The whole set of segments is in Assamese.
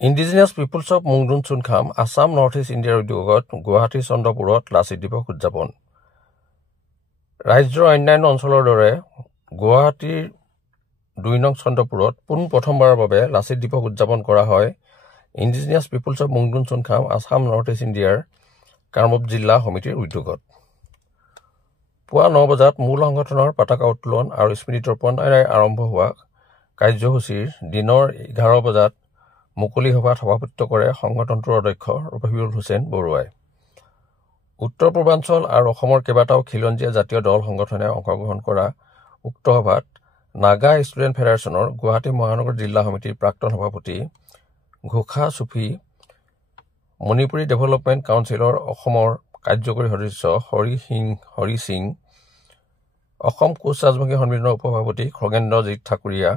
Indigenous peoples of Mungdun Chunkham Assam North East ইণ্ডিয়াৰ উদ্যোগত গুৱাহাটী চন্দ্ৰপুৰত লাচিত দিৱস উদযাপন। ৰাজ্যৰ অন্যান্য অঞ্চলৰ দৰে গুৱাহাটীৰ ২ নং চন্দ্ৰপুৰত পোনপ্ৰথমবাৰৰ বাবে লাচিত দিৱস উদযাপন কৰা হয়। Indigenous peoples of Mungdun Chunkham Assam North East ইণ্ডিয়াৰ কামৰূপ জিলা সমিতিৰ উদ্যোগত পুৱা ৯ বজাত মূল সংগঠনৰ পতাকা উত্তোলন আৰু স্মৃতি তৰ্পণেৰে আৰম্ভ হোৱা কাৰ্যসূচীৰ দিনৰ ১১ বজাত মুকলি সভাত সভাপতিত্ব কৰে সংগঠনটোৰ অধ্যক্ষ ৰফিউল হুছেইন বৰুৱাই। উত্তৰ পূৰ্বাঞ্চল আৰু অসমৰ কেইবাটাও খিলঞ্জীয়া জাতীয় দল সংগঠনে অংশগ্ৰহণ কৰা উক্ত সভাত নাগা ষ্টুডেণ্ট ফেডাৰেশ্যনৰ গুৱাহাটী মহানগৰ জিলা সমিতিৰ প্ৰাক্তন সভাপতি ঘোষা চুফি, মণিপুৰী ডেভেলপমেণ্ট কাউন্সিলৰ অসমৰ কাৰ্যকৰী সদস্য হৰি সিং, অসম কোচ ৰাজমুখী সন্মিলনৰ উপসভাপতি খগেন্দ্ৰজিৎ ঠাকুৰীয়া,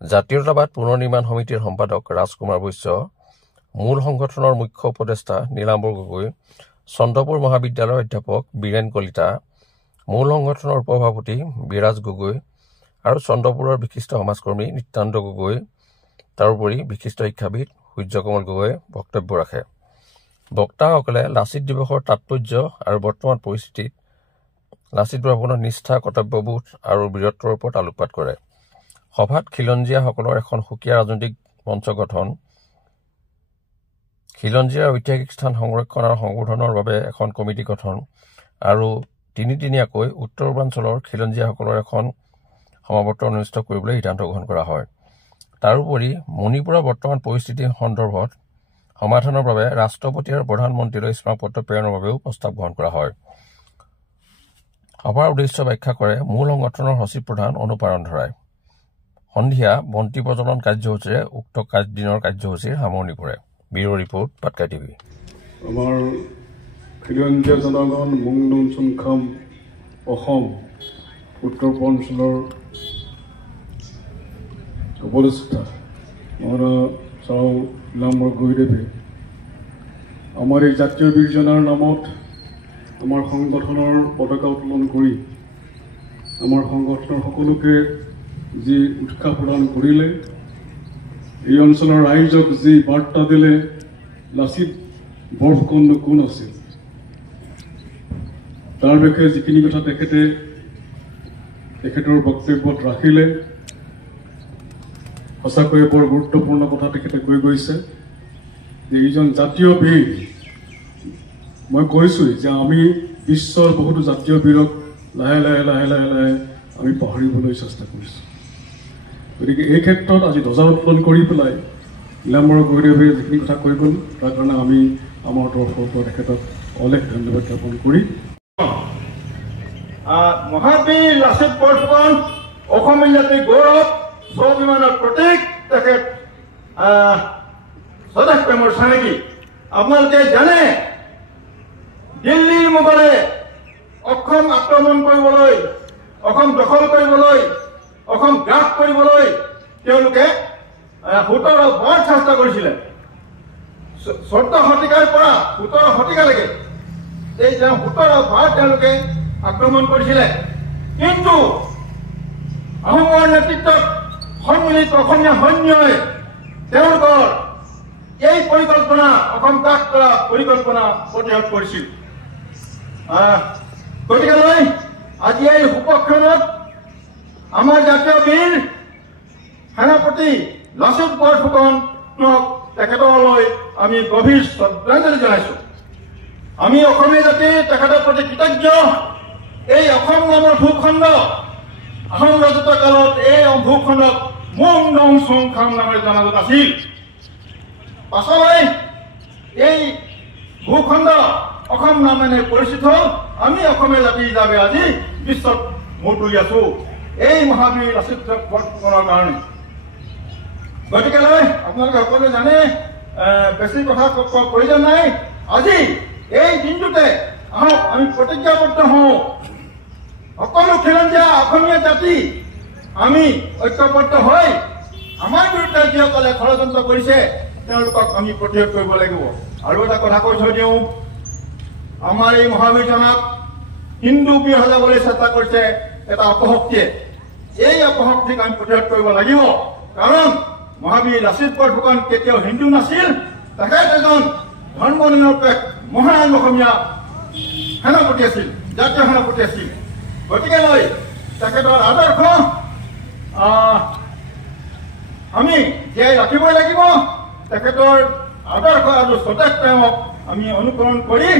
জাতীয়তাবাদ পুনৰ নিৰ্মাণ সমিতিৰ সম্পাদক ৰাজকুমাৰ বৈশ্য, মূল সংগঠনৰ মুখ্য উপদেষ্টা নীলাম্বৰ গগৈ, চন্দ্ৰপুৰ মহাবিদ্যালয়ৰ অধ্যাপক বীৰেন কলিতা, মূল সংগঠনৰ উপসভাপতি বিৰাজ গগৈ আৰু চন্দ্ৰপুৰৰ বিশিষ্ট সমাজকৰ্মী নিত্যানন্দ গগৈ, তাৰোপৰি বিশিষ্ট শিক্ষাবিদ সূৰ্যকমল গগৈয়ে বক্তব্য ৰাখে। বক্তাসকলে লাচিত দিৱসৰ তাৎপৰ্য আৰু বৰ্তমান পৰিস্থিতিত লাচিত বৰফুকনৰ নিষ্ঠা, কৰ্তব্যবোধ আৰু বীৰত্বৰ ওপৰত আলোকপাত কৰে। সভাত খিলঞ্জীয়াসকলৰ এখন সুকীয়া ৰাজনৈতিক মঞ্চ গঠন, খিলঞ্জীয়াৰ ঐতিহাসিক স্থান সংৰক্ষণ আৰু সংবৰ্ধনৰ বাবে এখন কমিটি গঠন আৰু তিনিদিনীয়াকৈ উত্তৰ পূৰ্বাঞ্চলৰ খিলঞ্জীয়াসকলৰ এখন সমাৱৰ্তন অনুষ্ঠিত কৰিবলৈ সিদ্ধান্ত গ্ৰহণ কৰা হয়। তাৰোপৰি মণিপুৰৰ বৰ্তমান পৰিস্থিতি সন্দৰ্ভত সমাধানৰ বাবে ৰাষ্ট্ৰপতি আৰু প্ৰধানমন্ত্ৰীলৈ স্মাৰকপত্ৰ প্ৰেৰণৰ বাবেও প্ৰস্তাৱ গ্ৰহণ কৰা হয়। সভাৰ উদ্দেশ্য ব্যাখ্যা কৰে মূল সংগঠনৰ সচিব প্ৰধান অনুপাৰণ ধৰাই। সন্ধিয়া বন্তি প্ৰজ্বলন কাৰ্যসূচীৰে উক্ত দিনৰ কাৰ্যসূচীৰ সামৰণি পৰে। Bureau report, Patkai TV. আমাৰ খিলঞ্জীয়া জনগণ মুংডুন চুনখাম অসম উত্তৰ পূৰ্বাঞ্চলৰ উপদেষ্টা চাও নীলাম্বৰ গগৈদেৱে আমাৰ এই জাতীয় বীৰজনাৰ নামত আমাৰ সংগঠনৰ পতাকা উত্তোলন কৰি আমাৰ সংগঠনৰ সকলোকে যি উৎসাহ প্ৰদান কৰিলে, এই অঞ্চলৰ ৰাইজক যি বাৰ্তা দিলে লাচিত বৰফুকন কোন আছিল তাৰ বিষয়ে যিখিনি কথা তেখেতৰ বক্তব্যত ৰাখিলে, সঁচাকৈয়ে বৰ গুৰুত্বপূৰ্ণ কথা তেখেতে কৈ গৈছে যে এইজন জাতীয় বীৰ। মই কৈছোঁৱেই যে আমি বিশ্বৰ বহুতো জাতীয় বীৰক লাহে লাহে লাহে লাহে লাহে আমি পাহৰিবলৈ চেষ্টা কৰিছোঁ। গতিকে এই ক্ষেত্ৰত আজি ধ্বজা উত্তোলন কৰি পেলাই নীলাম্বৰ গগৈদেৱে যিখিনি কথা কৈ গ'ল তাৰ কাৰণে আমি আমাৰ তৰফৰ পৰা তেখেতক অলেখ ধন্যবাদ জ্ঞাপন কৰি মহাবীৰ লাচিত বৰফুকন অসমীয়া জাতিৰ গৌৰৱ, স্বাভিমানৰ প্ৰতীক, তেখেত স্বদেশ প্ৰেমৰ চানেকি। আপোনালোকে জানে দিল্লীৰ মোগলে অসম আক্ৰমণ কৰিবলৈ, অসম দখল কৰিবলৈ, অসম গ্ৰাস কৰিবলৈ তেওঁলোকে ১৭ বাৰ চেষ্টা কৰিছিলে। ১৪ শতিকাৰ পৰা ১৭ শতিকালৈকে এই ১৭ বাৰ তেওঁলোকে আক্ৰমণ কৰিছিলে। কিন্তু আহোমৰ নেতৃত্বত সন্মিলিত অসমীয়া সৈন্যই তেওঁলোকৰ এই পৰিকল্পনা, অসম ত্যাগ কৰা পৰিকল্পনা প্ৰতিহত কৰিছিল। গতিকেলৈ আজি এই উপক্ষণত আমাৰ জাতীয় বীৰ সেনাপতি লাচিত বৰফুকনক তেখেতলৈ আমি গভীৰ শ্ৰদ্ধাঞ্জলি জনাইছোঁ। আমি অসমীয়া জাতি তেখেতৰ প্ৰতি কৃতজ্ঞ। এই অসম নামৰ ভূখণ্ড আহোম ৰাজত্ব কালত এই ভূখণ্ডক মুংডুন চুনখাম নামেৰে জনাজাত আছিল। পাছলৈ এই ভূখণ্ড অসম নামেৰে পৰিচিত হ'ল। আমি অসমীয়া জাতি হিচাপে আজি বিশ্বত মুখ তুলি আছো এই মহাবীৰ লাচিত বৰফুকনৰ কাৰণে। গতিকেলৈ আপোনালোকে সকলোৱে জানে, বেছি কথা প্ৰয়োজন নাই। আজি এই দিনটোতে আহক আমি প্ৰতিজ্ঞাবদ্ধ হওঁ, সকলো খিলঞ্জীয়া অসমীয়া জাতি আমি ঐক্যবদ্ধ হৈ আমাৰ বিৰুদ্ধে যিসকলে ষড়যন্ত্ৰ কৰিছে তেওঁলোকক আমি প্ৰতিৰোধ কৰিব লাগিব। আৰু এটা কথা কৈ থৈ দিওঁ, আমাৰ এই মহাবীৰজনক হিন্দু বীৰ সজাবলৈ চেষ্টা কৰিছে এটা অপশক্তিয়ে। এই অপশক্তিক আমি প্ৰতিৰোধ কৰিব লাগিব, কাৰণ ভাবি লাচিত বৰফুকন কেতিয়াও হিন্দু নাছিল, তেখেত এজন ধৰ্ম নিৰপেক্ষ মহান অসমীয়া সেনাপতি আছিল, জাতীয় সেনাপতি আছিল। গতিকে লৈ তেখেতৰ আদৰ্শ আমি জীয়াই ৰাখিবই লাগিব। তেখেতৰ আদৰ্শ আৰু স্বদেশ প্ৰেমক আমি অনুকৰণ কৰি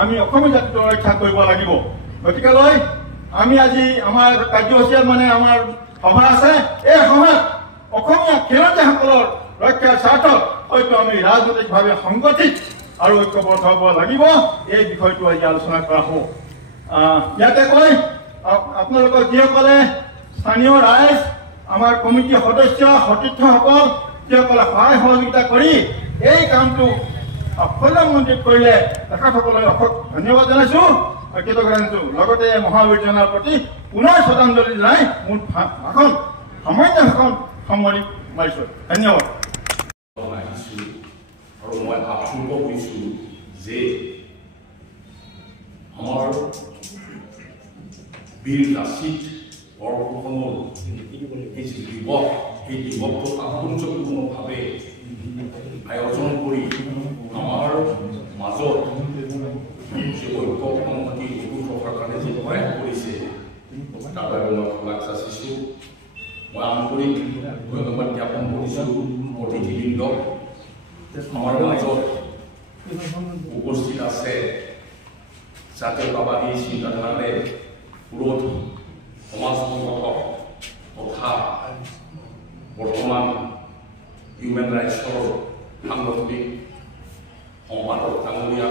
আমি অসমীয়া জাতিটো ৰক্ষা কৰিব লাগিব। গতিকে লৈ আমি আজি আমাৰ কাৰ্যসূচীত মানে আমাৰ সভা আছে, এই সভাত অসমীয়া খিলঞ্জীয়াসকলৰ ৰক্ষাৰ স্বাৰ্থত হয়তো আমি ৰাজনৈতিকভাৱে সংগঠিত আৰু ঐক্যবদ্ধ হ'ব লাগিব। এই বিষয়টো আজি আলোচনা কৰা হ'ব। ইয়াতে কৈ আপোনালোকক যিসকলে স্থানীয় ৰাইজ, আমাৰ কমিটিৰ সদস্য, সতীৰ্থসকল যিসকলে সহায় সহযোগিতা কৰি এই কামটো সাফল্যমণ্ডিত কৰিলে তেখেতসকলক অশেষ ধন্যবাদ জনাইছোঁ, কৃতজ্ঞতা জনাইছোঁ। লগতে মহাবীৰজনৰ প্ৰতি পুনৰ শ্ৰদ্ধাঞ্জলি জনাই মোৰ সামান্য ভাষণ সামৰি মাৰিছোঁ। ধন্যবাদ। আৰু মই আশংকা কৰিছোঁ যে আমাৰ বীৰ লাচিত বৰফুকনৰ এই যি দিৱস, সেই দিৱসটো তাৎপৰ্যপূৰ্ণভাৱে আয়োজন কৰি আমাৰ মাজত যি ঐক্য সংহতি গঢ়ি ৰখাৰ কাৰণে যি প্ৰয়াস কৰিছে তাৰ বাবে মই শলাগ যাচিছোঁ। মই আন্তৰিক ধন্যবাদ জ্ঞাপন কৰিছোঁ অতিথিবৃন্দক। আমাৰ মাজত উপস্থিত আছে জাতীয়তাবাদী চিন্তাধাৰাৰে পুৰোধ সমাজ সংগঠক তথা বৰ্তমান হিউমেন ৰাইটছৰ সাংগঠনিক সম্পাদক ডাঙৰীয়া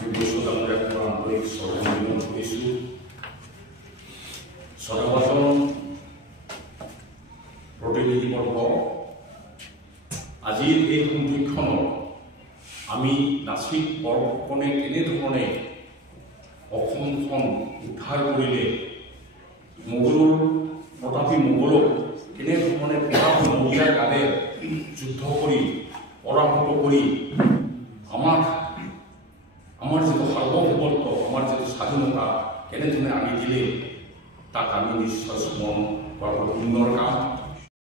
বিভূষণ ডাঙৰীয়াক মই আন্তৰিক শ্ৰদ্ধাঞ্জলি কৰিছোঁ। শ্ৰদ্ধাভাজন প্ৰতিনিধিবৰ্গ, আজিৰ এই সন্ধিক্ষণত আমি লাচিত বৰফুকনে কেনেধৰণে অসমখন উদ্ধাৰ কৰিলে, মোগলৰ প্ৰতাপী মোগলক কেনেধৰণে নদীয়াৰ গালে যুদ্ধ কৰি পৰাভূত কৰি আমাৰ যিটো সাৰ্বভৌমত্ব, আমাৰ যিটো স্বাধীনতা কেনেধৰণে আনি দিলে, তাক আমি নিশ্চয় স্মৰণ কৰাটো সুন্দৰ কাম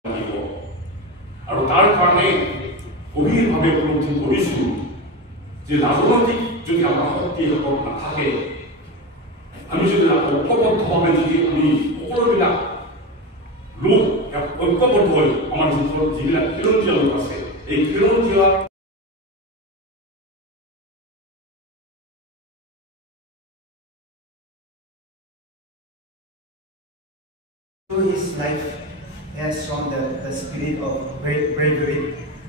লাগিব। আৰু তাৰ কাৰণে গভীৰভাৱে উপলব্ধি কৰিছোঁ যে ৰাজনৈতিক যদি আমাৰ শক্তিসকল নাথাকে, আমি যদি ঐক্যবদ্ধভাৱে যদি আমি সকলোবিলাক লোক ঐক্যবদ্ধ হৈ আমাৰ যিবিলাক খিলঞ্জীয়া লোক আছে, এই খিলঞ্জীয়া through his life, he has shown the spirit of bravery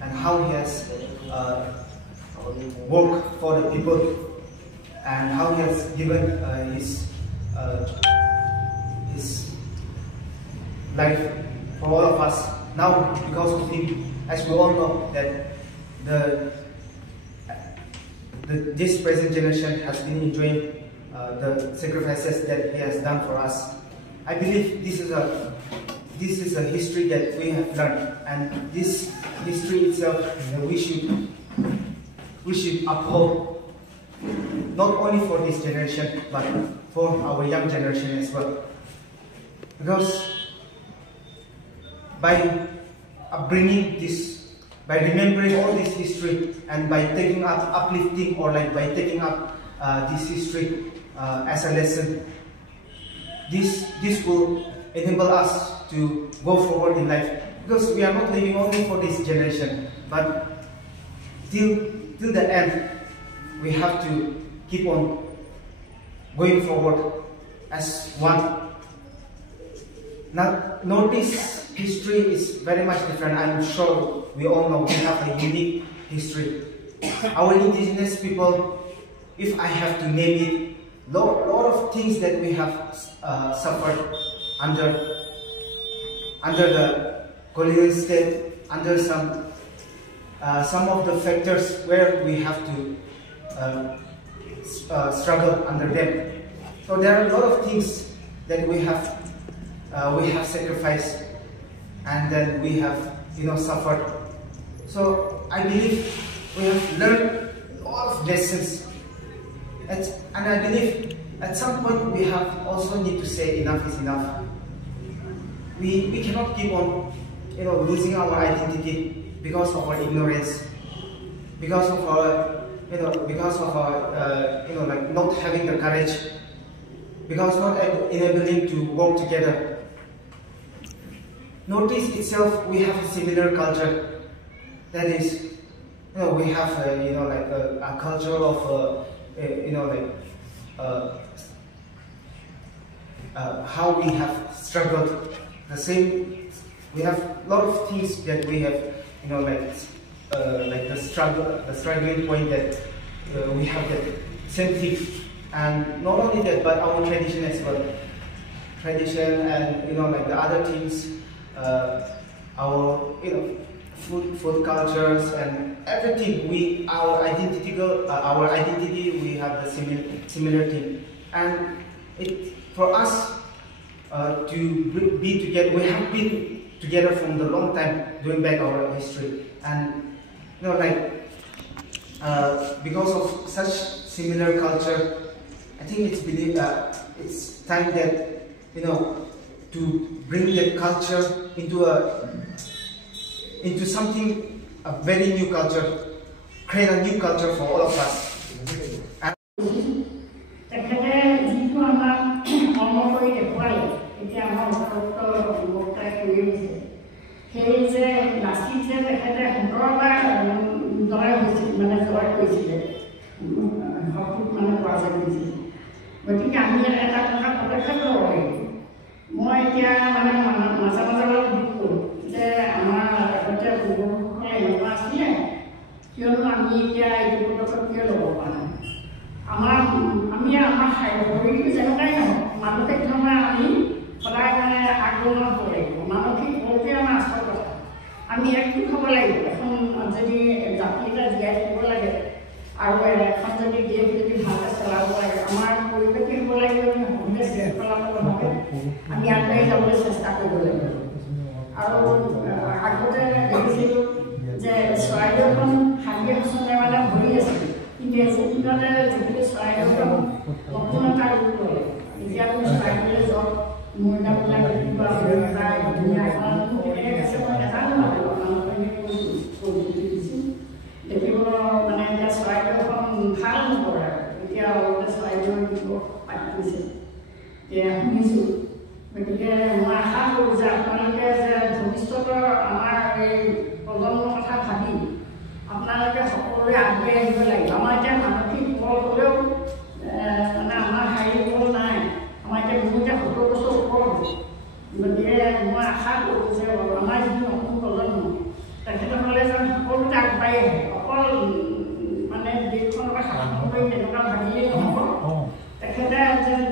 and how he has worked for the people and how he has given his life for all of us. Now, because of him, as we all know that this present generation has been enjoying the sacrifices that he has done for us. I believe this is a history that we have learned, and this history itself we should uphold, not only for this generation but for our young generation as well. Because by bringing this, by remembering all this history, and by taking up, uplifting, or like by taking up this history as a lesson, this will enable us to go forward in life. Because we are not living only for this generation, but till the end, we have to keep on going forward as one. Now, notice history is very much different. I'm sure we all know we have a unique history. Our indigenous people, if I have to name it, lot of things that we have suffered under the colonial state, under some of the factors where we have to struggle under them. So there are a lot of things that we have sacrificed, and then we have suffered. So I believe we have learned a lot of lessons, and I believe at some point we have also need to say enough is enough. We cannot keep on losing our identity because of our ignorance, because of our like not having the courage, because not enabling to work together. Northeast itself, we have a similar culture. That is, we have a culture of how we have struggled. The same, we have a lot of things that we have, like the struggling point that we have that same thing, and not only that, but our tradition as well. Tradition and like the other things, our food cultures and everything. Our identity, we have the similar thing, and for us to be together. We have been together from the long time, doing back our history, and because of such similar culture, I think it's time that to bring that culture into something, a very new culture, create a new culture for all of us. গতিকে আমি এটা কথা পদক্ষেপ ল'ব লাগিব। মই এতিয়া মাজে মাজে অলপ দুখ কৰোঁ যে আমাৰ আগতে পূৰ্বপুৰুষসকলে এনেকুৱা আছিলে, কিয়নো আমি এতিয়া এইটো পদক্ষেপ কিয় ল'ব পৰা নাই। আমি আমাৰ শৰীৰটো যেনেকুৱাই নহওক, মানসিক ধৰণে আমি সদায় আগৰণত হ'ব লাগিব। মানসিক বলটোৱে আমাৰ আচল কথা। আমি একগোট হ'ব লাগিব। এখন যদি জাতি এটা জীয়াই থাকিব লাগে আৰু এখন যদি দেশ যদি ভালকৈ চলাব লাগে, আমাৰ পৰিৱেশে হ'ব লাগিব। আমি শৃংখলাবদ্ধভাৱে আমি আগবাঢ়ি যাবলৈ চেষ্টা কৰিব লাগিব। আৰু আগতে দেখিছিলোঁ যে চৰাইদেউখন হাবিয়ে সচনে ভৰি আছিল, কিন্তু এদিনতে যিখিনি চৰাইদেউখন সম্পূৰ্ণতা ৰূপ ল'লে। এতিয়া আমি চৰাইদেউলৈ য'ত মহিলাবিলাক ধুনীয়া এখন কেনেকৈ গেছে মই নাজানো আৰু দেখিব এতিয়া চৰাইদেউখন ভাল নকৰে। এতিয়া অলপতে চৰাইদেউ পাতিছে এয়া শুনিছোঁ। গতিকে মই আশা কৰোঁ যে আপোনালোকে যে ভৱিষ্যতৰ আমাৰ এই প্ৰজন্মৰ কথা ভাবি আপোনালোকে সকলোৱে আগবাঢ়ি আহিব লাগিব। আমাৰ এতিয়া মানসিক বল হ'লেও আমাৰ শাৰীৰিক বল নাই। আমাৰ এতিয়া বহুত 70 বছৰ ওপৰ হ'ল। গতিকে মই আশা কৰোঁ যে আমাৰ যিটো নতুন প্ৰজন্ম, তেখেতসকলে যেন সকলোতে আগবাঢ়ি আহে। অকল দেশখনৰ শাসন কৰি তেনেকুৱা ভাবিলেই নহ'ব। তেখেতে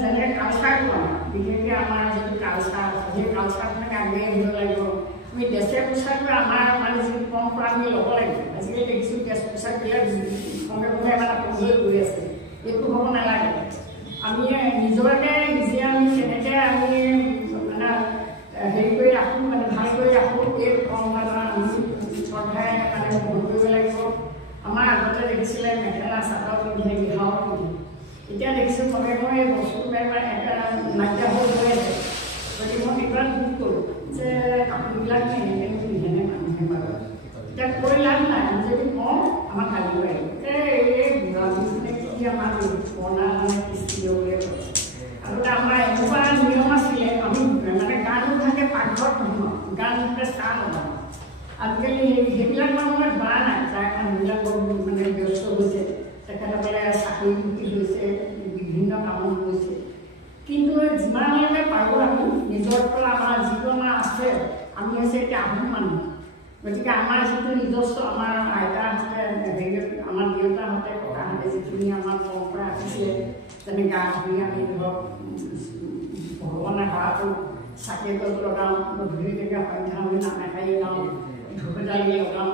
যেনেকৈ কালচাৰটো বিশেষকৈ আমাৰ যিটো কালচাৰ, সেই কালচাৰখনক আগবাঢ়ি আহিব লাগিব। আমি দেশে পোছাকটোৱে আমাৰ যিটো পৰম্পৰা আমি ল'ব লাগিব। আজিকালি দেখিছোঁ দেশ পোছাকবিলাক সময়ে সময়ে গৈ আছে। এইটো হ'ব নালাগে। আমি নিজকে নিজে আমি কেনেকৈ আমি হেৰি কৰি ৰাখোঁ, ভাল কৰি ৰাখোঁ, এই পৰম্পৰা আমি শ্ৰদ্ধাই বহন কৰিব লাগিব। আমাৰ আগতে দেখিছিলে মেখেলা চাদৰ পিন্ধে, বিহাও পিন্ধে। এতিয়া দেখিছোঁ সময়ে সময়ে বস্তুটো নাইকিয়া হৈ গৈ আছে। গতিকে মই কিবা দুখ কৰোঁ যে কাপোৰবিলাক এনেকৈ পিন্ধেনে মানুহে বাৰু। এতিয়া কৈ লাভ নাই। আমি যদি কওঁ আমাক কালিব লাগিব। এই বুঢ়াজনে কি আমাৰ পুৰণা কৃষ্টি বুলিয়ে কয়। আগতে আমাৰ এনেকুৱা নিয়ম আছিলে, আমি গান থাকে পাকঘৰত নহয়, গান থাকে চাহ নহয়। আজিকালি সেইবিলাক মানুহে ধৰা নাই। প্ৰায় মানুহবিলাক ব্যস্ত হৈছে, তেখেতসকলে চাকৰি হৈছে, বিভিন্ন কামত গৈছে। কিন্তু যিমানলৈকে পাৰোঁ আমি নিজৰ পৰা আমাৰ যিটো আমাৰ আছে, আমি হৈছে এতিয়া আহোম মানুহ। গতিকে আমাৰ যিটো নিজস্ব আমাৰ আইতাহঁতে আমাৰ দেউতাহঁতে ককাহঁতে যিখিনি আমাৰ পৰম্পৰা ৰাখিছিলে, যেনে গা ধুই আমি ধৰক ভগৱানৰ সেৱাটো চাকি এগছ লগাওঁ, গধূলিলৈকে সন্ধ্যা আমি নাম এষাৰি গাওঁ, ধূপ এডালি লগাওঁ।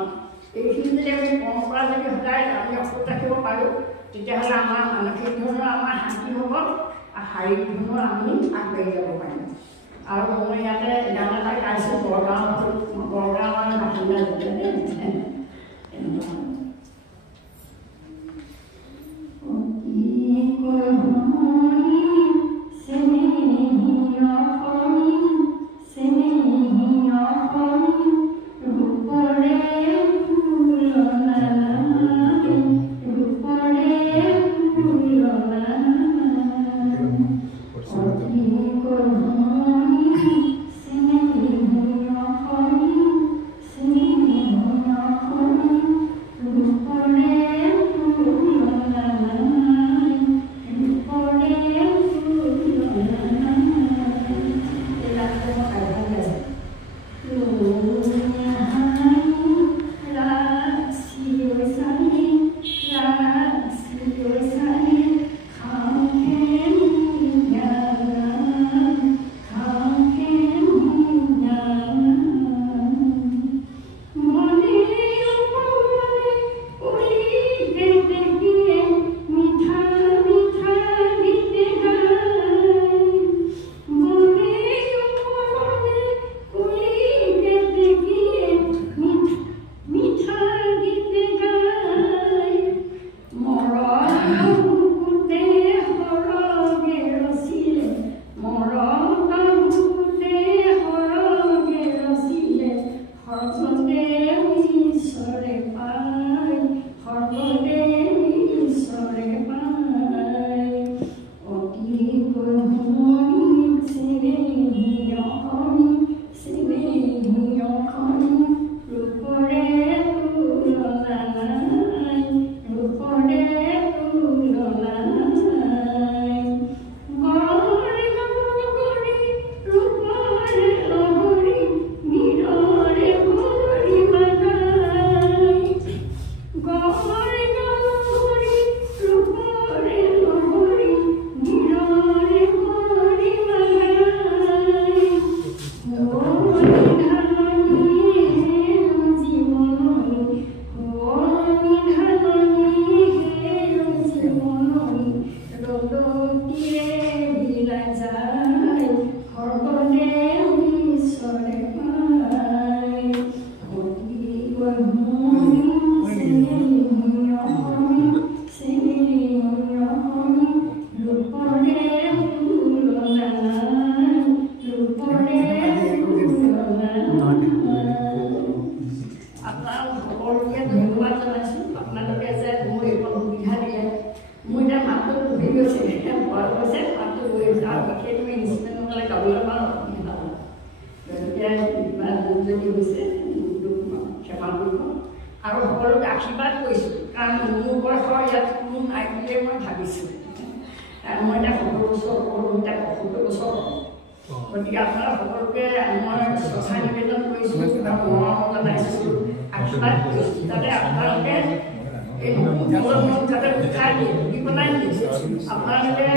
এইখিনি যদি আমি পৰম্পৰা যদি সদায় আমি অটুট ৰাখিব পাৰোঁ, তেতিয়াহ'লে আমাৰ মানসিক ধৰণৰ আমাৰ শান্তি হ'ব আৰু শাৰীৰিক ধৰণৰ আমি আগবাঢ়ি যাব পাৰিম। আৰু মই ইয়াতে গান এটা গাইছোঁ, বৰগাঁৱৰ বাসিন্দা Singing আপনাৰ সকলকে ধন্যবাদ জানাইছো আপনাদেৰকে যে মোৰ এই সুবিধা দিলে মোৰ এটা মাত্ৰ বহি গৈছে ভয় হৈছে মাত্ৰ বহি গৈছে আৰু বাকী তুমি ইনষ্ট্ৰুমেণ্ট নহ'লে গাবলৈ পাৰোঁ গতিকে যদি হৈছে ক্ষমা কৰিব আৰু সকলোকে আশীৰ্বাদ কৰিছোঁ কাৰণ মোৰ বয়সৰ ইয়াত কোনো নাই বুলিয়ে মই ভাবিছোঁ মই এতিয়া 70 বছৰ কৰোঁ এতিয়া 75 বছৰ গতিকে আপোনাৰ সকলোকে মই শ্ৰদ্ধা নিবেদন কৰিছোঁ মৰম জনাইছোঁ আশীৰ্বাদ কৰিছোঁ যাতে আপোনালোকে এই প্ৰজন্মক যাতে উৎসাহ দিয়ে বুজি পেলাই দিয়ে আপোনালোকে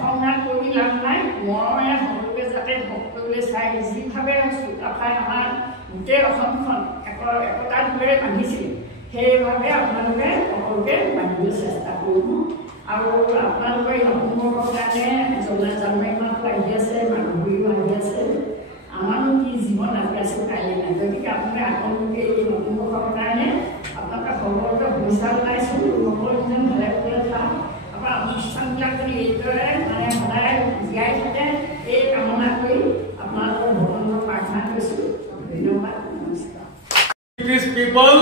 সংঘাত কৰি লাভ নাই মৰমে সকলোকে যাতে ভোগ কৰিবলৈ চাই যিভাৱে চুকাফাই আমাৰ গোটেই অসমখন একতাৰ দৰে বান্ধিছিল সেইভাৱে আপোনালোকে সকলোকে বান্ধিবলৈ চেষ্টা কৰিব আৰু আপোনালোকৰ এই নতুন বৰ্ষৰ কাৰণে জানুৱাৰী মাহটো আহি আছে মানুহ বিহু আহি আছে আমাৰো কি জীৱন আহি আছে কাইলৈ নাই গতিকে আপোনালোকে আপোনালোকে এই নতুন বৰ্ষৰ কাৰণে আপোনালোকে সকলোকে পইচা ওলাইছোঁ সকলো যেন ভালে ভালে থাক আপোনাৰ অনুষ্ঠানবিলাক যদি এইদৰে মানে সদায় জীয়াই থাকে এই কামনা কৰি আপোনালোকৰ ভগৱানৰ প্ৰাৰ্থনা কৰিছোঁ ধন্যবাদ নমস্কাৰ British people,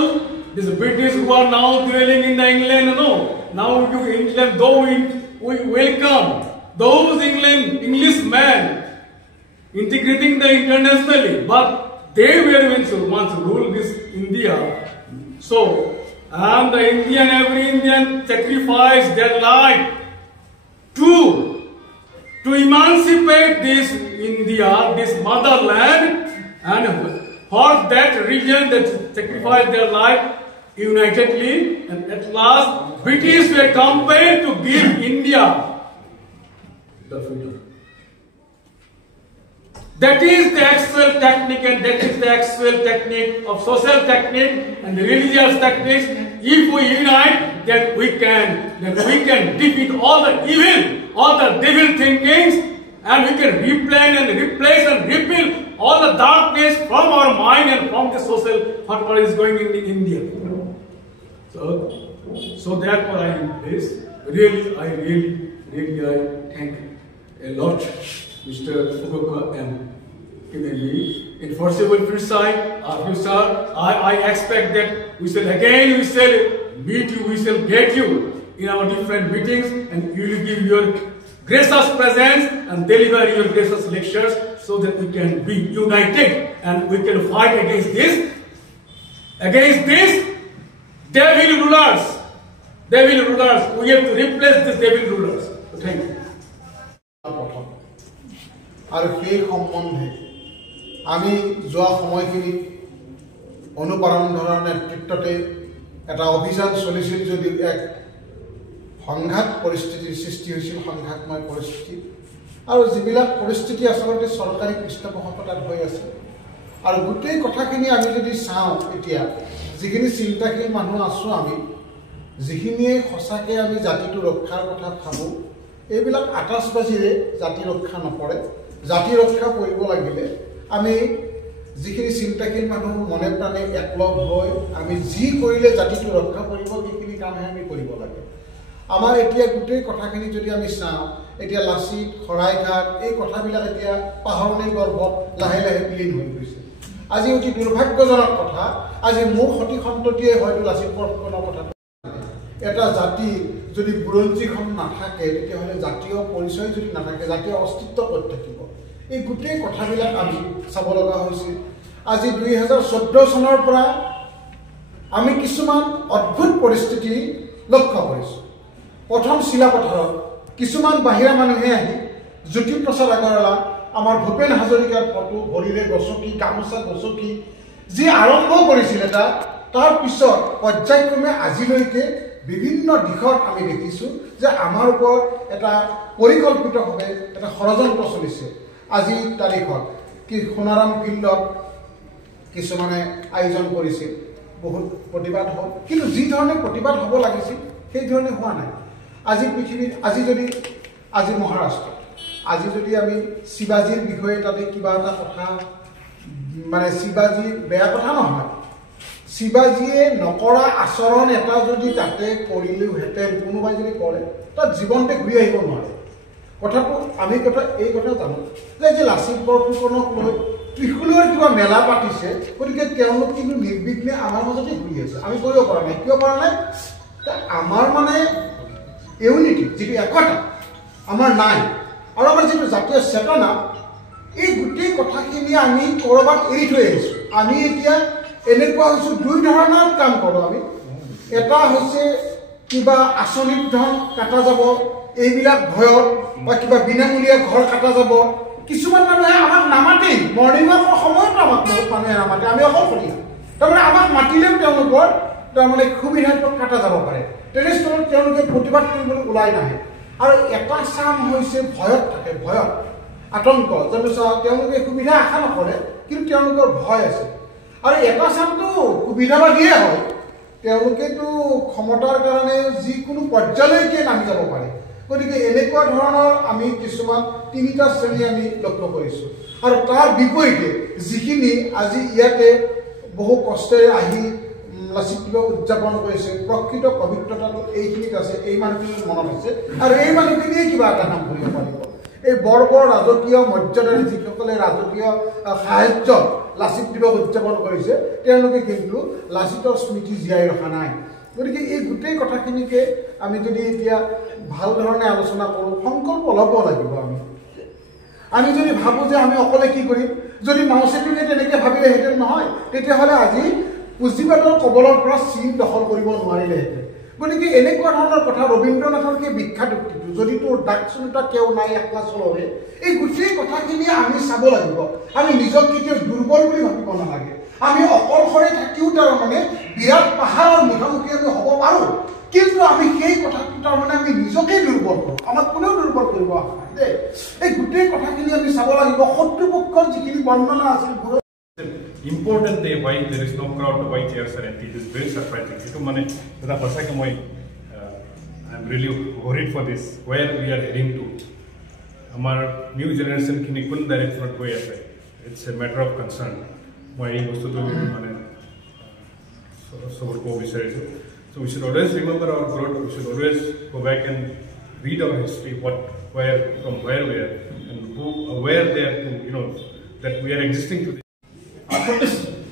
these British who are now dwelling in England, now you England, though we welcome those Englishmen integrating the internationally, but they were once ruled this India. So, and the every Indian sacrificed their life to emancipate this India, this motherland, and for that region that sacrificed their life unitedly, and at last British were compelled to give India the freedom. That is the actual technique, and that is the actual technique of social technique and the religious techniques. If we unite, then we can defeat all the evil, all the devil thinkings, and we can replan and replace and repeal all the darkness from our mind and from the social what is going in India. So therefore I really thank a lot Mr. Fukuoka and giving me enforceable free side of you, sir. I expect that we shall meet you, we shall get you in our different meetings, and you will give your gracious presence and deliver your gracious lectures so that we can be united and we can fight against this devil rulers. We have to replace these devil rulers. Thank you. আৰু সেই সম্বন্ধে আমি যোৱা সময়খিনি অনুপাৰণ ধৰাৰ নেতৃত্বতে এটা অভিযান চলিছিল যদিও এক সংঘাত পৰিস্থিতিৰ সৃষ্টি হৈছিল সংঘাতময় পৰিস্থিতি আৰু যিবিলাক পৰিস্থিতি আচলতে চৰকাৰী পৃষ্ঠপোষকতাত হৈ আছে আৰু গোটেই কথাখিনি আমি যদি চাওঁ এতিয়া যিখিনি চিন্তাশীল মানুহ আছো আমি যিখিনিয়ে সঁচাকৈ আমি জাতিটো ৰক্ষাৰ কথা ভাবোঁ এইবিলাক আটাচবাজিৰে জাতি ৰক্ষা নকৰে জাতি ৰক্ষা কৰিব লাগিলে আমি যিখিনি চিন্তাশীল মানুহ মনে প্ৰাণে একলগ হৈ আমি যি কৰিলে জাতিটো ৰক্ষা কৰিব সেইখিনি কামহে আমি কৰিব লাগে আমাৰ এতিয়া গোটেই কথাখিনি যদি আমি চাওঁ এতিয়া লাচিত শৰাইঘাট এই কথাবিলাক এতিয়া পাহৰণি গৰ্ভত লাহে লাহে বিলীন হৈ গৈছে আজি অতি দুৰ্ভাগ্যজনক কথা আজি মোৰ সতি সন্ততিয়ে হয়তো লাচিত বৰফুকনৰ কথা এটা জাতি যদি বুৰঞ্জীখন নাথাকে তেতিয়াহ'লে জাতীয় পৰিচয় যদি নাথাকে জাতীয় অস্তিত্ব ক'ত থাকিব এই গোটেই কথাবিলাক আমি চাব লগা হৈছিল আজি 2014 চনৰ পৰা আমি কিছুমান অদ্ভুত পৰিস্থিতি লক্ষ্য কৰিছোঁ প্ৰথম শিলাপথাৰত কিছুমান বাহিৰা মানুহে আহি জ্যোতিপ্ৰসাদ আগৰৱালা আমাৰ ভূপেন হাজৰিকাৰ ফটো ভৰিৰে গছকি গামোচা গছকি যি আৰম্ভ কৰিছিল তাৰ পিছত পৰ্যায়ক্ৰমে আজিলৈকে বিভিন্ন দিশত আমি দেখিছোঁ যে আমাৰ ওপৰত এটা পৰিকল্পিতভাৱে এটা ষড়যন্ত্ৰ চলিছে আজি তাৰিখত কি সোণাৰাম ফিল্ডত কিছুমানে আয়োজন কৰিছিল বহুত প্ৰতিবাদ হ'ল কিন্তু যি ধৰণে প্ৰতিবাদ হ'ব লাগিছিল সেই ধৰণে হোৱা নাই আজি পৃথিৱীত আজি মহাৰাষ্ট্ৰ আজি যদি আমি শিৱাজীৰ বিষয়ে তাতে কিবা এটা কথা মানে শিৱাজীৰ বেয়া কথা নহয় শিৱাজীয়ে নকৰা আচৰণ এটা যদি তাতে কৰিলেওহেঁতেন কোনোবাই যদি কৰে তাত জীৱনতে ঘূৰি আহিব নোৱাৰে কথাটো আমি এই কথা জানো যে লাচিত বৰফুকনক লৈ ত্ৰিশূলৰ কিবা মেলা পাতিছে গতিকে তেওঁলোক কিন্তু নিৰ্বিঘ্নে আমাৰ মাজতে ঘূৰি আছে আমি কৰিব পৰা নাই কিয় পৰা নাই আমাৰ মানে ইউনিটি যিটো একতা আমাৰ নাই আৰু আমাৰ যিটো জাতীয় চেতনা এই গোটেই কথাখিনি আমি ক'ৰবাত এৰি থৈ আহিছোঁ আমি এতিয়া এনেকুৱা হৈছোঁ দুই ধৰণৰ কাম কৰোঁ আমি এটা হৈছে কিবা আঁচনিৰ ধন কাটা যাব এইবিলাক ভয়ত বা কিবা বিনামূলীয়া ঘৰ কাটা যাব কিছুমান মানুহে আমাক নামাতেই মৰ্ণিং ৱাকৰ সময়তো আমাক মানুহে নামাতে আমি অকলশৰীয়া তাৰমানে আমাক মাতিলেও তেওঁলোকৰ তাৰমানে সুবিধাটো কাটা যাব পাৰে তেনেস্থলত তেওঁলোকে প্ৰতিবাদ কৰিবলৈ ওলাই নাহে আৰু এটা চাম হৈছে ভয়ত থাকে ভয়ত আতংক যেনে তেওঁলোকে সুবিধা আশা নকৰে কিন্তু তেওঁলোকৰ ভয় আছে আৰু এটা চামটো সুবিধাবাদীয়ে হয় তেওঁলোকেতো ক্ষমতাৰ কাৰণে যিকোনো পৰ্যায়লৈকে নামি যাব পাৰে গতিকে এনেকুৱা ধৰণৰ আমি কিছুমান তিনিটা শ্ৰেণী আমি লক্ষ্য কৰিছোঁ আৰু তাৰ বিপৰীতে যিখিনি আজি ইয়াতে বহু কষ্টেৰে আহি লাচিত দিৱস উদযাপন কৰিছে প্ৰকৃত পবিত্ৰতাটো এইখিনিত আছে এই মানুহখিনিৰ মনত আছে আৰু এই মানুহখিনিয়ে কিবা এটা কাম কৰিব পাৰিব এই বৰ বৰ ৰাজকীয় মৰ্যাদাৰ যিসকলে ৰাজকীয় সাহায্য লাচিত দিৱস উদযাপন কৰিছে তেওঁলোকে কিন্তু লাচিতৰ স্মৃতি জীয়াই ৰখা নাই গতিকে এই গোটেই কথাখিনিকে আমি যদি এতিয়া ভাল ধৰণে আলোচনা কৰোঁ সংকল্প ল'ব লাগিব আমি যদি ভাবোঁ যে আমি অকলে কি কৰিম যদি মাওচেতুঙে তেনেকৈ ভাবিলেহেঁতেন নহয় তেতিয়াহ'লে আজি পুঁজিবাদৰ কবলৰ পৰা চীন দখল কৰিব নোৱাৰিলেহেঁতেন গতিকে এনেকুৱা ধৰণৰ কথা ৰবীন্দ্ৰনাথৰ সেই বিখ্যাত উক্তিটো যদি তোৰ ডাকচোনটা কেও নাই একলা চলৰে এই গোটেই কথাখিনি আমি চাব লাগিব আমি নিজক কেতিয়াও দুৰ্বল বুলি ভাবিব নালাগে আমি অকলশৰে থাকিও তাৰমানে বিৰাট পাহাৰৰ মুখামুখি আমি হ'ব পাৰোঁ কিন্তু আমি সেই কথাটো তাৰমানে আমি নিজকে দুৰ্বল কৰোঁ আমাক কোনেও দুৰ্বল কৰিব আশা নাই দেই এই গোটেই কথাখিনি আমি চাব লাগিব শত্ৰুপক্ষৰ যিখিনি বৰ্ণনা আছিল important day why there is no crowd to buy chairs and it is very surprising itu mane eta pasake moi I am really worried for this where we are heading to amar new generation kini kun direction goi ase it's a matter of concern moi ei bostu to mane so ko bisarisu so we should always remember our growth we should always go back and read our history what where from where we are and who where they are to that we are existing today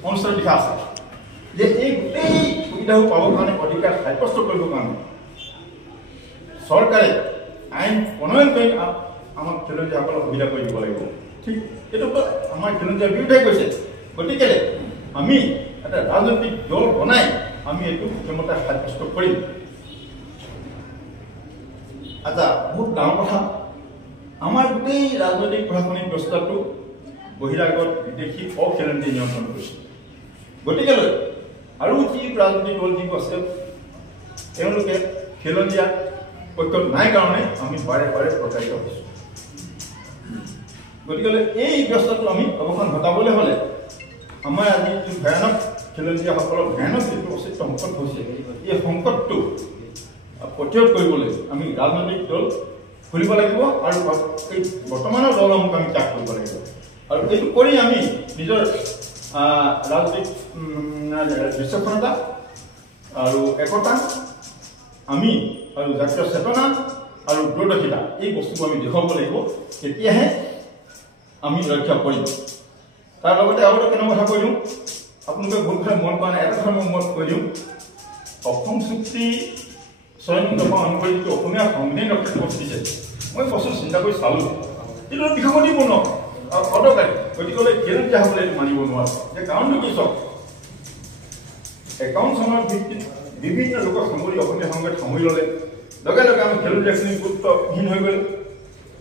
অনুষ্ঠিত লিখা আছে যে এই গোটেই সুবিধাবোৰ পাবৰ কাৰণে অধিকাৰ সাব্যস্ত কৰিবৰ কাৰণে চৰকাৰে আইন প্ৰণয়ন কৰি আমাক খিলঞ্জীয়াসকলক সুবিধা কৰি দিব লাগিব ঠিক এইটো আমাৰ খিলঞ্জীয়াৰ বিৰুদ্ধে কৈছে গতিকে আমি এটা ৰাজনৈতিক দল বনাই আমি এইটো ক্ষমতা সাব্যস্ত কৰিম আচ্ছা বহুত ডাঙৰ কথা আমাৰ গোটেই ৰাজনৈতিক প্ৰশাসনিক ব্যৱস্থাটো বহিৰাগত বিদেশী অখিলঞ্জীয়ে নিয়ন্ত্ৰণ কৰিছে গতিকে আৰু যি ৰাজনৈতিক দল যিবোৰ আছে তেওঁলোকে খিলঞ্জীয়া পক্ষত নাই কাৰণে আমি বাৰে বাৰে প্ৰচাৰিত হৈছোঁ গতিকে এই ব্যৱস্থাটো আমি অৱসান ঘটাবলৈ হ'লে আমাৰ আজি যি ভয়ানক খিলঞ্জীয়াসকলৰ ভয়ানক যিটো অস্তিত্ব সংকট হৈছে এই সংকটটো প্ৰতিৰোধ কৰিবলৈ আমি ৰাজনৈতিক দল খুলিব লাগিব আৰু এই বৰ্তমানৰ দলসমূহক আমি ত্যাগ কৰিব লাগিব আৰু এইটো কৰি আমি নিজৰ ৰাজনৈতিক বিচক্ষণতা আৰু একতা আমি আৰু জাতীয় চেতনা আৰু দূৰদৰ্শিতা এই বস্তুবোৰ আমি দেখুৱাব লাগিব তেতিয়াহে আমি ৰক্ষা কৰিম তাৰ লগতে আৰু এটা কেনেকুৱা কথা কৈ দিওঁ আপোনালোকে বহুত কথা মন কৰা নাই এটা কথা মই মত কৈ দিওঁ অসম চুক্তি 6 দফা অনুসৰি যিটো অসমীয়া সংবিধান ৰক্ষা কৰিছে মই বস্তু চিন্তা কৰি চালোঁ কিন্তু বিষমতিপূৰ্ণ অদৰকাৰী গতিকে খিলঞ্জীয়াসকলে মানিব নোৱাৰে যে কাৰণটো কি চাওক 51 চনৰ ভিত্তিত বিভিন্ন লোকক সামৰি অসমীয়া সংঘত সামৰি ল'লে লগে লগে আমি খিলঞ্জীয়াখিনি গুৰুত্বহীন হৈ গ'ল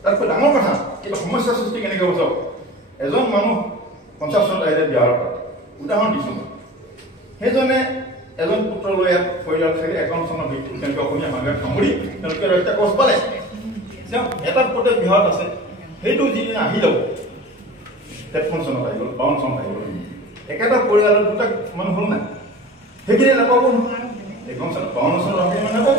তাতকৈ ডাঙৰ কথা এইটো সমস্যা সৃষ্টি কেনেকৈ হ'ব চাওক এজন মানুহ 50 চনত আহিলে বিয়াৰ পৰা উদাহৰণ দিছোঁ মই সেইজনে এজন পুত্ৰ লৈ ইয়াত পৰিয়াল থাকে 51 চনৰ ভিত্তিত তেওঁলোকে অসমীয়া সংঘত সামৰি তেওঁলোকে ৰক্ষা কচ পালে এটা পুত্ৰ বিহাৰত আছে সেইটো যিদিনা আহি যাব 53 চনত আহি গ'ল 52 চনত আহি গ'ল একেটা পৰিয়ালৰ দুটা মানুহ হ'ল নাই সেইখিনি নাপাব 51 চনত 52 চনত আমি মানে নাপাব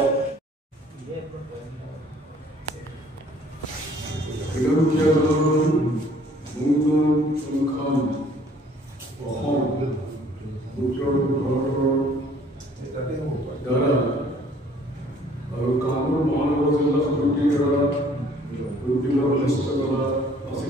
আৰু কামৰূপ মহানগৰ জিলা সমিতিৰ দ্বাৰা ৰুটিলৰ নিশ্চয়তা আছে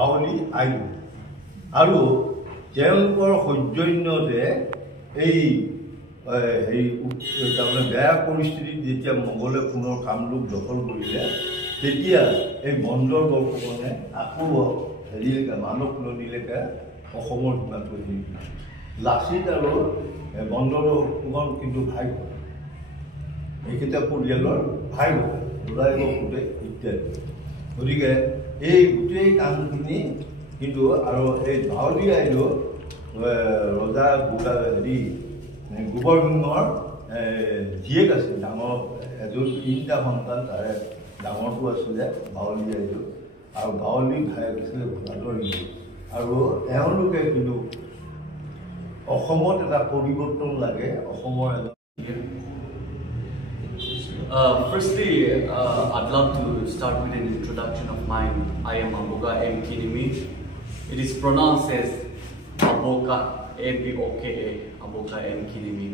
ভাৱলী আইলো আৰু তেওঁলোকৰ সৌজন্যতে এই হেৰি তাৰমানে বেয়া পৰিস্থিতিত যেতিয়া মোগলে পুনৰ কামৰূপ দখল কৰিলে তেতিয়া এই বন্দৰ বৰফুকনে আকৌ হেৰিলৈকে মানস নদীলৈকে অসমৰ সীমাটো হেৰি লাচিত আৰু বন্দৰ বৰফুকন কিন্তু ভাই এইকেইটা পৰিয়ালৰ ভাই ওলাই গোটেই ইত্যাদি গতিকে এই গোটেই কামখিনি কিন্তু আৰু এই ভাৱলী আইলো ৰজা হেৰি গোবৰ্ধনৰ জীয়েক আছিল ডাঙৰ এজন 3টা সন্তান তাৰে ডাঙৰটো আছিলে ভাৱলী আইলো আৰু ভাৱলীৰ ভায়েক আছিলে ভোলাদৰ আৰু এওঁলোকে কিন্তু অসমত এটা পৰিৱৰ্তন লাগে অসমৰ এজন Firstly, I'd love to start with an introduction of mine. I am Aboka M. Kinimi. It is pronounced as Aboka, A-B-O-K-A, Aboka M. Kinimi.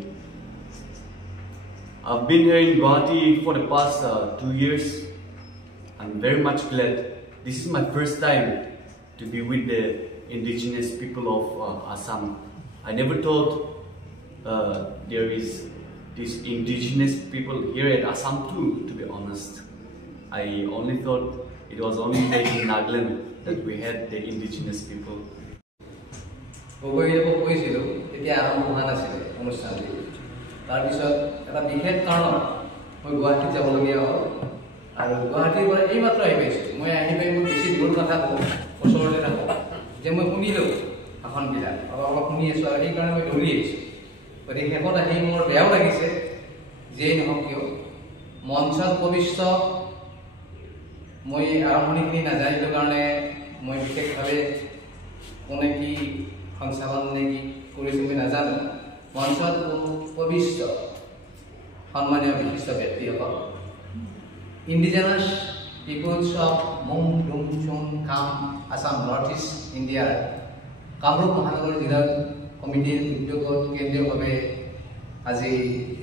I've been here in Guwahati for the past 2 years. I'm very much glad. This is my first time to be with the indigenous people of Assam. I never thought there is these indigenous people here at Assam too, to be honest. I only thought it was only in Nagaland that we had the indigenous people. গতিকে শেষত আহি মোৰ বেয়াও লাগিছে যেই নহওক কিয় মঞ্চত ভৱিষ্যত মই আৰম্ভণিখিনি নাজানিলোঁ কাৰণে মই বিশেষভাৱে কোনে কি সংস্থাপন নে কি কৰিছোঁ মই নাজানো মঞ্চত ভৱিষ্যত সন্মানীয় বিশিষ্ট ব্যক্তিসকল ইণ্ডিজিনাছ পিপলছ অফ মুং ডুং চুং কাম আছাম নৰ্থ ইষ্ট ইণ্ডিয়াৰ কামৰূপ মহানগৰ জিলাৰ কমিটিৰ উদ্যোগত কেন্দ্ৰীয়ভাৱে আজি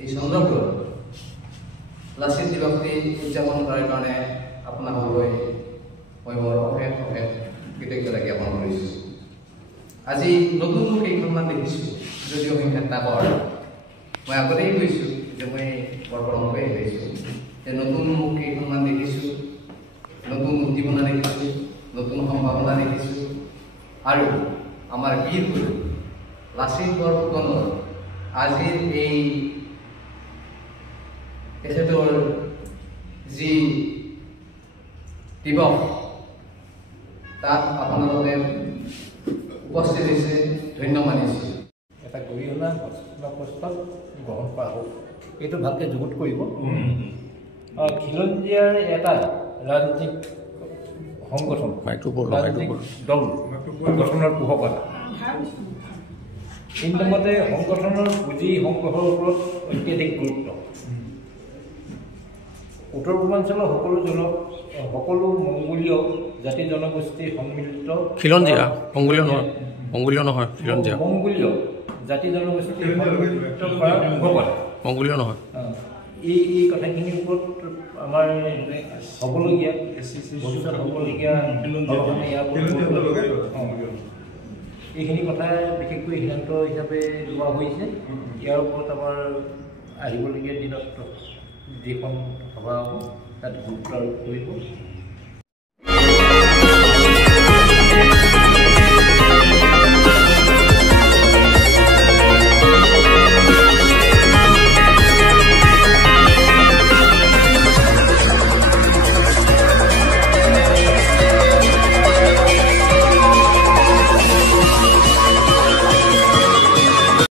এই চন্দ্ৰপুৰত লাচিত দিৱসটি উদযাপন কৰাৰ কাৰণে আপোনালোকলৈ মই বৰ অশেষ কৃতজ্ঞতা জ্ঞাপন কৰিছোঁ আজি নতুন মুখ কেইখনমান দেখিছোঁ যদিও সংখ্যাত তাকৰ মই আগতেই কৈছোঁ যে মই বৰ পৰমকৈ আহিছোঁ যে নতুন মুখ কেইখনমান দেখিছোঁ নতুন উদ্দীপনা দেখিছোঁ নতুন সম্ভাৱনা দেখিছোঁ আৰু আমাৰ বীৰ গুৰু লাচিত বৰফুকনৰ আজিৰ এই তেখেতৰ যি দিৱস তাত আপোনালোকে উপস্থিত হৈছে ধন্য মানিছোঁ এটা গৰিহণা প্ৰস্তাৱ গ্ৰহণ কৰা হ'ল এইটো ভালকৈ যুগুত কৰিব খিলঞ্জীয়াৰ এটা ৰাজনৈতিক সংগঠন ৰাজনৈতিক দল গঠনৰ পোহপাল কিন্তু সংগঠনৰ পুঁজি সংগ্ৰহৰ ওপৰত অত্যাধিক গুৰুত্ব উত্তৰ পূৰ্বাঞ্চলৰ সকলো মংগোলীয় জাতি জনগোষ্ঠী সন্মিলিত খিলঞ্জীয়া মংগোলীয় নহয় খিলঞ্জীয়া মংগোলীয় জাতি জনগোষ্ঠী মংগোলীয় নহয় এই কথাখিনিৰ ওপৰত আমাৰ হ'বলগীয়া ভৱিষ্যত হ'বলগীয়া এইখিনি কথা বিশেষকৈ সিদ্ধান্ত হিচাপে লোৱা হৈছে ইয়াৰ ওপৰত আমাৰ আহিবলগীয়া দিনত যিখন সভা তাত গুৰুত্ব আৰোপ কৰিব